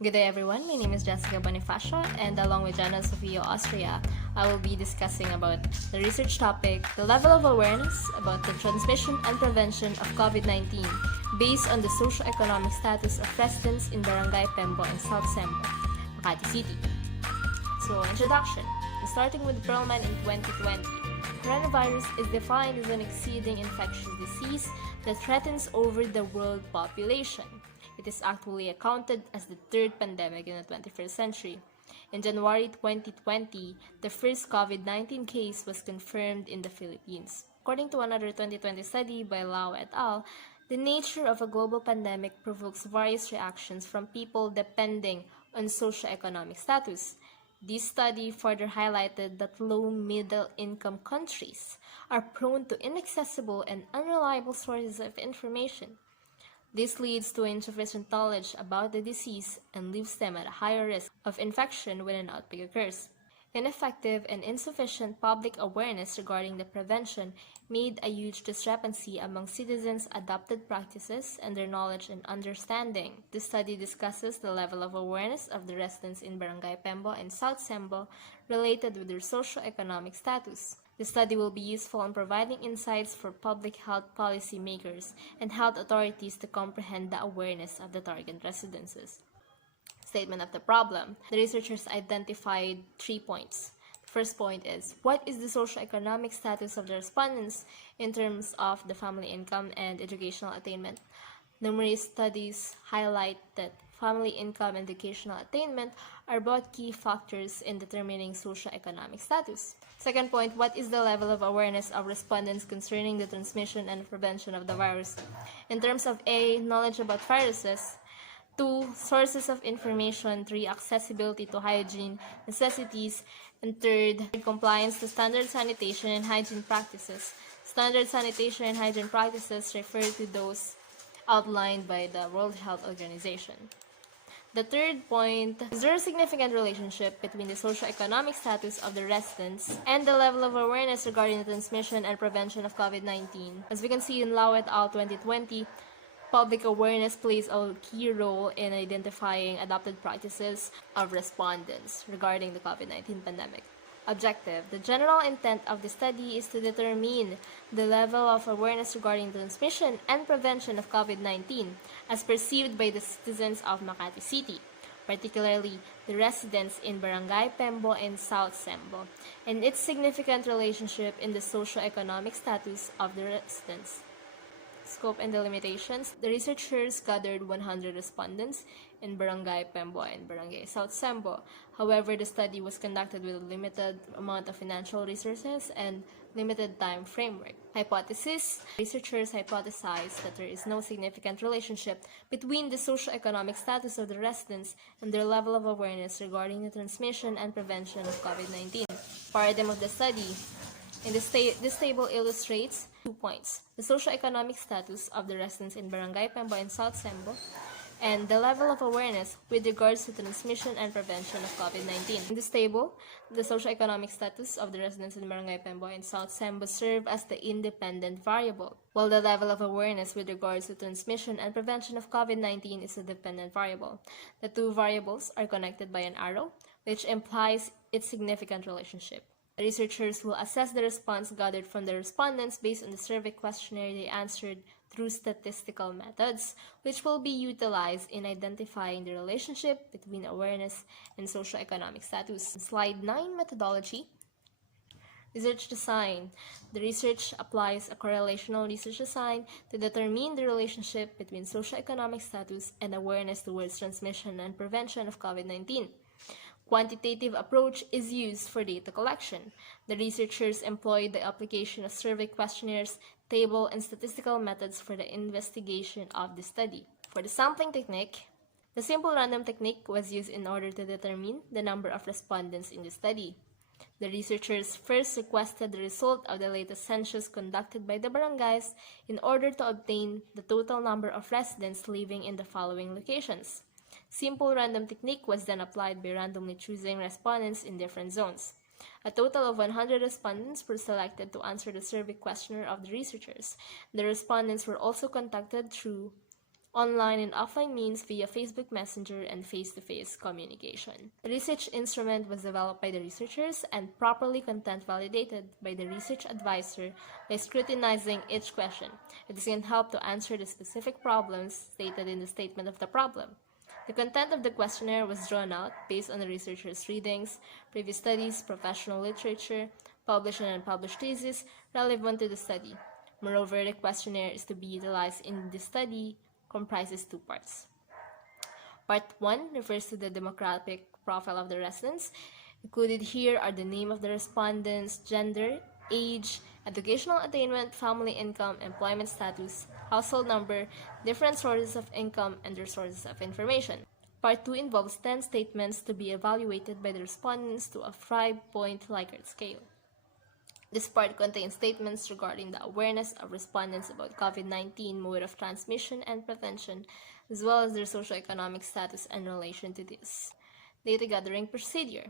Good day everyone, my name is Jessica Bonifacio and along with Jana Sofia Austria, I will be discussing about the research topic, the level of awareness about the transmission and prevention of COVID-19 based on the socio-economic status of residents in Barangay PEMBO and South CEMBO, Makati City. So, introduction. Starting with Pearlman in 2020, coronavirus is defined as an exceeding infectious disease that threatens over the world population. It is actually accounted as the third pandemic in the 21st century. In January 2020, the first COVID-19 case was confirmed in the Philippines. According to another 2020 study by Lau et al., the nature of a global pandemic provokes various reactions from people depending on socioeconomic status. This study further highlighted that low-middle-income countries are prone to inaccessible and unreliable sources of information. This leads to insufficient knowledge about the disease and leaves them at a higher risk of infection when an outbreak occurs. Ineffective and insufficient public awareness regarding the prevention made a huge discrepancy among citizens' adopted practices and their knowledge and understanding. This study discusses the level of awareness of the residents in Barangay PEMBO and South CEMBO related with their socio-economic status. The study will be useful in providing insights for public health policy makers and health authorities to comprehend the awareness of the target residences. Statement of the problem. The researchers identified 3 points. The first point is, what is the socioeconomic status of the respondents in terms of the family income and educational attainment? Numerous studies highlight that family income and educational attainment are both key factors in determining socioeconomic status. Second point, what is the level of awareness of respondents concerning the transmission and prevention of the virus? In terms of A, knowledge about viruses, 2, sources of information, 3, accessibility to hygiene necessities, and 3rd, compliance to standard sanitation and hygiene practices. Standard sanitation and hygiene practices refer to those outlined by the World Health Organization. The third point, is there a significant relationship between the socioeconomic status of the residents and the level of awareness regarding the transmission and prevention of COVID-19? As we can see in Lau et al. 2020, public awareness plays a key role in identifying adopted practices of respondents regarding the COVID-19 pandemic. Objective. The general intent of the study is to determine the level of awareness regarding transmission and prevention of COVID-19 as perceived by the citizens of Makati City, particularly the residents in Barangay PEMBO and South CEMBO, and its significant relationship in the socio-economic status of the residents. Scope and the limitations. The researchers gathered 100 respondents in Barangay PEMBO and Barangay South CEMBO. However, the study was conducted with a limited amount of financial resources and limited time framework. Hypothesis. Researchers hypothesized that there is no significant relationship between the socioeconomic status of the residents and their level of awareness regarding the transmission and prevention of COVID-19. Paradigm of the study. This table illustrates 2 points: the socioeconomic status of the residents in Barangay PEMBO and South CEMBO, and the level of awareness with regards to transmission and prevention of COVID-19. In this table, the socioeconomic status of the residents in Barangay PEMBO and South CEMBO serve as the independent variable, while the level of awareness with regards to transmission and prevention of COVID-19 is a dependent variable. The two variables are connected by an arrow, which implies its significant relationship. The researchers will assess the response gathered from the respondents based on the survey questionnaire they answered through statistical methods, which will be utilized in identifying the relationship between awareness and socioeconomic status. Slide 9, methodology. Research design. The research applies a correlational research design to determine the relationship between socioeconomic status and awareness towards transmission and prevention of COVID-19. Quantitative approach is used for data collection. The researchers employed the application of survey questionnaires, table, and statistical methods for the investigation of the study. For the sampling technique, the simple random technique was used in order to determine the number of respondents in the study. The researchers first requested the result of the latest census conducted by the barangays in order to obtain the total number of residents living in the following locations. Simple random technique was then applied by randomly choosing respondents in different zones. A total of 100 respondents were selected to answer the survey questionnaire of the researchers. The respondents were also contacted through online and offline means via Facebook Messenger and face-to-face communication. The research instrument was developed by the researchers and properly content validated by the research advisor by scrutinizing each question. It can help to answer the specific problems stated in the statement of the problem. The content of the questionnaire was drawn out based on the researcher's readings, previous studies, professional literature, published and unpublished theses relevant to the study. Moreover, the questionnaire is to be utilized in the study comprises two parts. Part 1 refers to the demographic profile of the residents. Included here are the name of the respondents, gender, age, educational attainment, family income, employment status, household number, different sources of income, and their sources of information. Part 2 involves 10 statements to be evaluated by the respondents to a 5-point Likert scale. This part contains statements regarding the awareness of respondents about COVID-19 mode of transmission and prevention, as well as their socioeconomic status in relation to this. Data gathering procedure.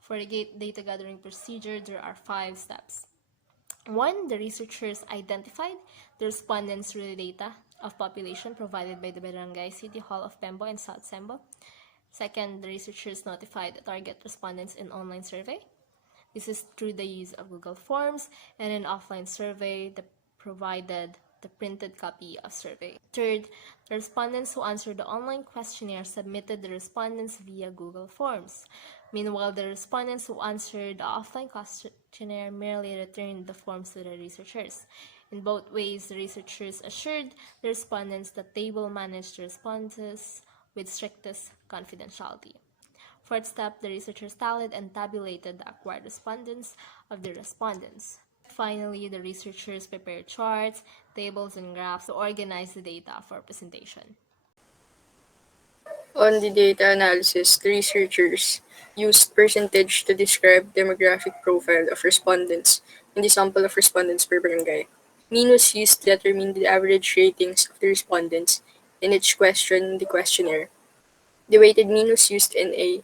For the data gathering procedure, there are 5 steps. 1. The researchers identified the respondents' real data of population provided by the Barangay City Hall of PEMBO and South CEMBO. Second, the researchers notified the target respondents in online survey. This is through the use of Google Forms and an offline survey that provided the printed copy of survey. Third, the respondents who answered the online questionnaire submitted the respondents via Google Forms. Meanwhile, the respondents who answered the offline questionnaire merely returned the forms to the researchers. In both ways, the researchers assured the respondents that they will manage the responses with strictest confidentiality. Fourth step, the researchers tallied and tabulated the acquired respondents of the respondents. Finally, the researchers prepared charts, tables, and graphs to organize the data for presentation. On the data analysis, the researchers used percentage to describe demographic profile of respondents in the sample of respondents per barangay. Mean was used to determine the average ratings of the respondents in each question in the questionnaire. The weighted mean was used in a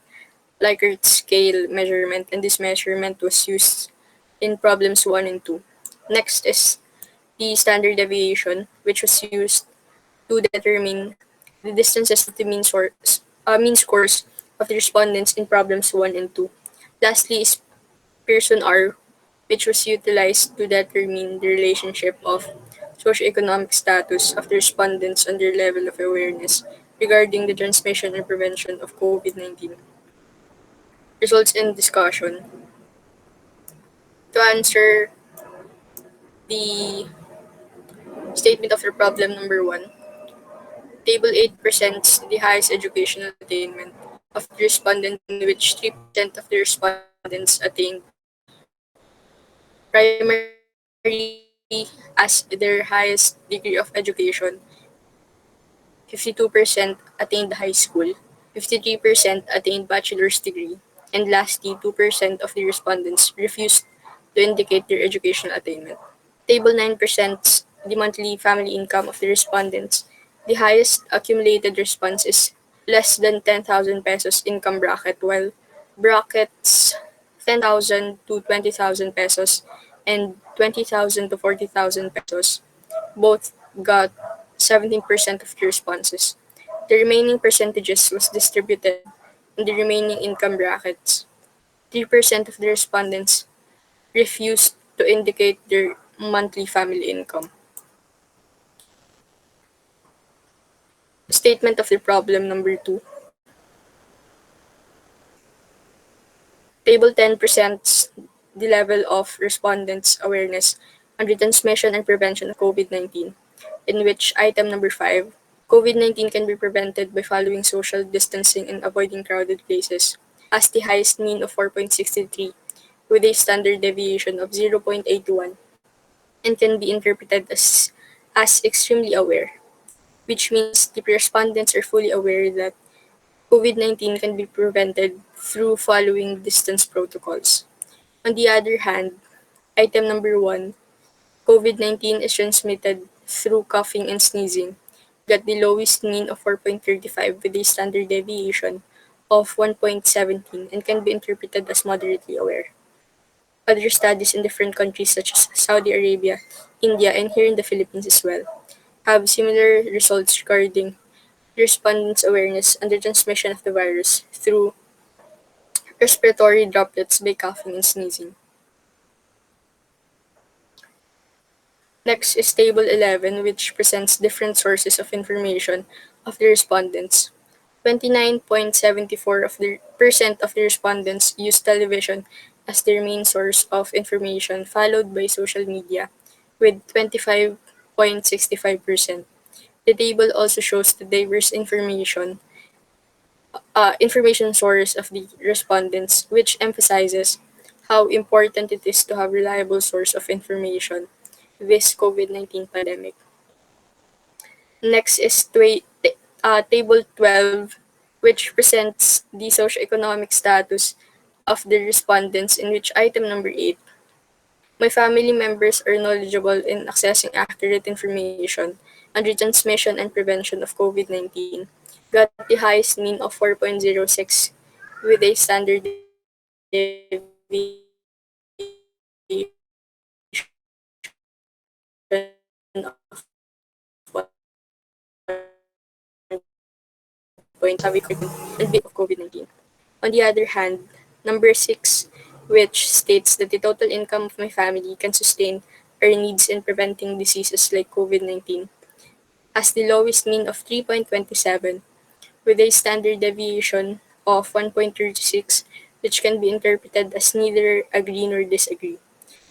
Likert scale measurement, and this measurement was used in problems 1 and 2. Next is the standard deviation, which was used to determine the distances of the mean scores of the respondents in problems 1 and 2. Lastly is Pearson R, which was utilized to determine the relationship of socioeconomic status of the respondents and their level of awareness regarding the transmission and prevention of COVID-19. Results in discussion. To answer the statement of the problem number 1, Table 8 presents the highest educational attainment of the respondents, in which 3% of the respondents attained primary as their highest degree of education, 52% attained high school, 53% attained bachelor's degree, and lastly, 2% of the respondents refused to indicate their educational attainment. Table 9 presents the monthly family income of the respondents. The highest accumulated response is less than 10,000 pesos income bracket, while brackets 10,000 to 20,000 pesos and 20,000 to 40,000 pesos both got 17% of the responses. The remaining percentages was distributed in the remaining income brackets. 3% of the respondents refused to indicate their monthly family income. Statement of the problem number 2. Table 10 presents the level of respondents' awareness on the transmission and prevention of COVID-19, in which item number 5, COVID-19 can be prevented by following social distancing and avoiding crowded places, has the highest mean of 4.63 with a standard deviation of 0.81 and can be interpreted as extremely aware, which means the respondents are fully aware that COVID-19 can be prevented through following distance protocols. On the other hand, item number 1, COVID-19 is transmitted through coughing and sneezing, got the lowest mean of 4.35 with a standard deviation of 1.17 and can be interpreted as moderately aware. Other studies in different countries such as Saudi Arabia, India, and here in the Philippines as well have similar results regarding the respondents' awareness and the transmission of the virus through respiratory droplets by coughing and sneezing. Next is Table 11, which presents different sources of information of the respondents. 29.74 of the percent of the respondents used television as their main source of information, followed by social media with 25.65%. The table also shows the diverse information source of the respondents, which emphasizes how important it is to have reliable source of information this COVID-19 pandemic. Next is Table 12, which presents the socioeconomic status of the respondents, in which item number 8, my family members are knowledgeable in accessing accurate information on the transmission and prevention of COVID-19, got the highest mean of 4.06 with a standard deviation of 1.5 and be of COVID-19. On the other hand, number 6, which states that the total income of my family can sustain our needs in preventing diseases like COVID-19, has the lowest mean of 3.27 with a standard deviation of 1.36, which can be interpreted as neither agree nor disagree.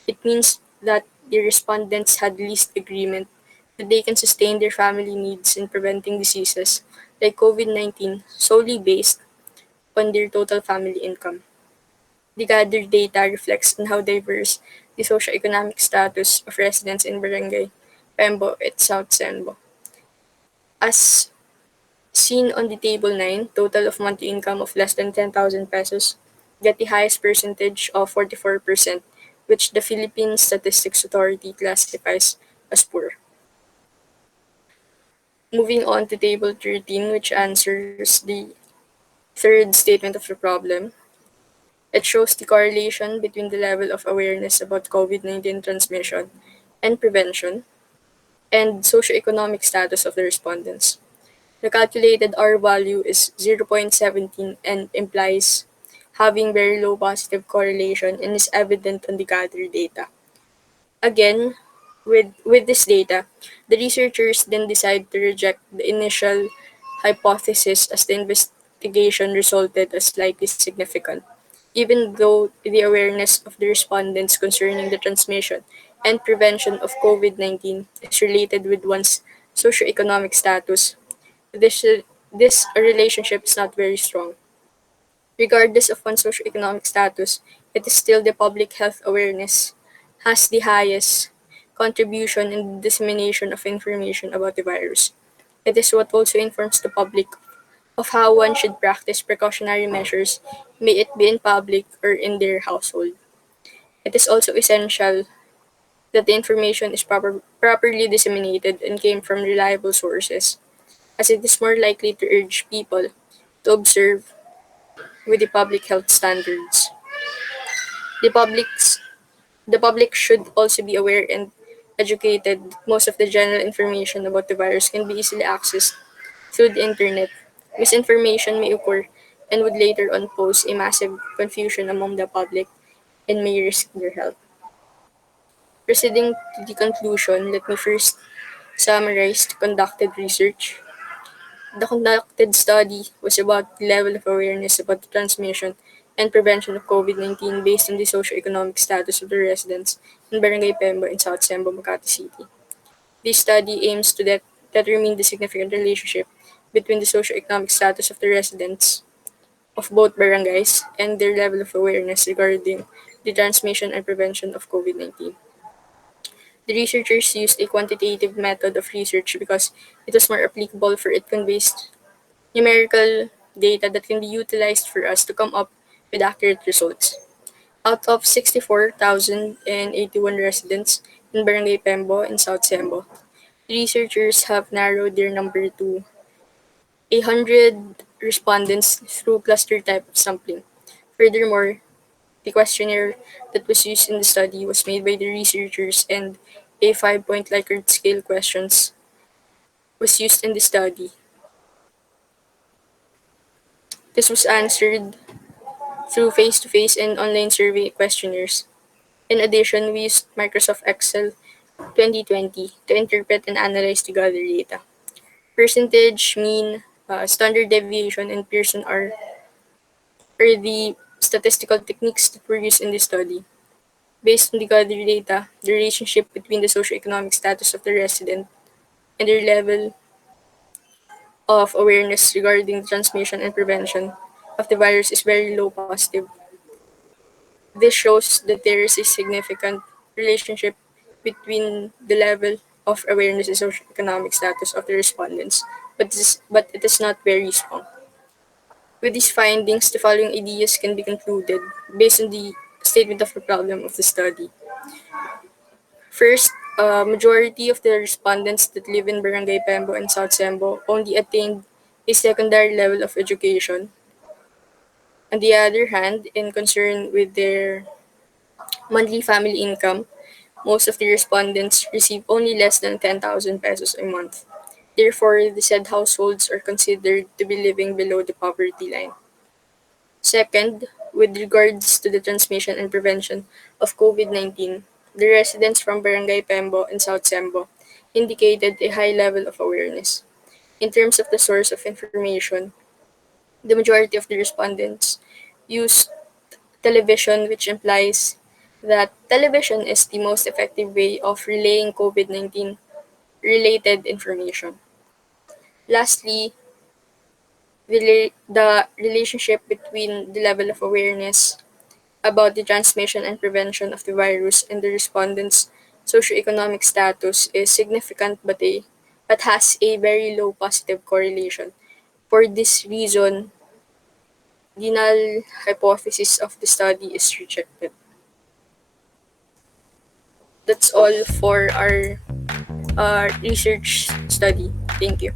It means that the respondents had least agreement that they can sustain their family needs in preventing diseases like COVID-19 solely based on their total family income. The gathered data reflects on how diverse the socioeconomic status of residents in Barangay, PEMBO, and South CEMBO. As seen on the Table 9, total of monthly income of less than 10,000 pesos get the highest percentage of 44%, which the Philippine Statistics Authority classifies as poor. Moving on to Table 13, which answers the third statement of the problem. It shows the correlation between the level of awareness about COVID-19 transmission and prevention and socioeconomic status of the respondents. The calculated R value is 0.17 and implies having very low positive correlation and is evident on the gathered data. Again, with this data, the researchers then decide to reject the initial hypothesis as the investigation resulted as slightly significant, even though the awareness of the respondents concerning the transmission and prevention of COVID-19 is related with one's socioeconomic status. This, this relationship is not very strong. Regardless of one's socioeconomic status, it is still the public health awareness has the highest contribution in the dissemination of information about the virus. It is what also informs the public of how one should practice precautionary measures, may it be in public or in their household. It is also essential that the information is properly disseminated and came from reliable sources, as it is more likely to urge people to observe with the public health standards. The public's the public should also be aware and educated that most of the general information about the virus can be easily accessed through the internet. Misinformation may occur and would later on pose a massive confusion among the public and may risk their health. Proceeding to the conclusion, let me first summarize the conducted research. The conducted study was about the level of awareness about the transmission and prevention of COVID-19 based on the socioeconomic status of the residents in Barangay Pembo in South Sembo, Makati City. This study aims to determine the significant relationship between the socioeconomic status of the residents of both barangays and their level of awareness regarding the transmission and prevention of COVID-19. The researchers used a quantitative method of research because it was more applicable for it conveys numerical data that can be utilized for us to come up with accurate results. Out of 64,081 residents in Barangay Pembo and South Sembo, researchers have narrowed their number to 100 respondents through cluster type of sampling. Furthermore, the questionnaire that was used in the study was made by the researchers and a 5-point Likert scale questions was used in the study. This was answered through face-to-face and online survey questionnaires. In addition, we used Microsoft Excel 2020 to interpret and analyze the gathered data. Percentage, mean, standard deviation, and Pearson are the statistical techniques that were used in this study. Based on the gathered data, the relationship between the socioeconomic status of the resident and their level of awareness regarding the transmission and prevention of the virus is very low positive. This shows that there is a significant relationship between the level of awareness and socioeconomic status of the respondents, but it is not very strong. With these findings, the following ideas can be concluded based on the statement of the problem of the study. First, a majority of the respondents that live in Barangay Pembo and South Sembo only attained a secondary level of education. On the other hand, in concern with their monthly family income, most of the respondents receive only less than 10,000 pesos a month. Therefore, the said households are considered to be living below the poverty line. Second, with regards to the transmission and prevention of COVID-19, the residents from Barangay Pembo and South Sembo indicated a high level of awareness. In terms of the source of information, the majority of the respondents used television, which implies that television is the most effective way of relaying COVID-19 related information. Lastly, the relationship between the level of awareness about the transmission and prevention of the virus and the respondents' socioeconomic status is significant but has a very low positive correlation. For this reason, the null hypothesis of the study is rejected. That's all for our research study. Thank you.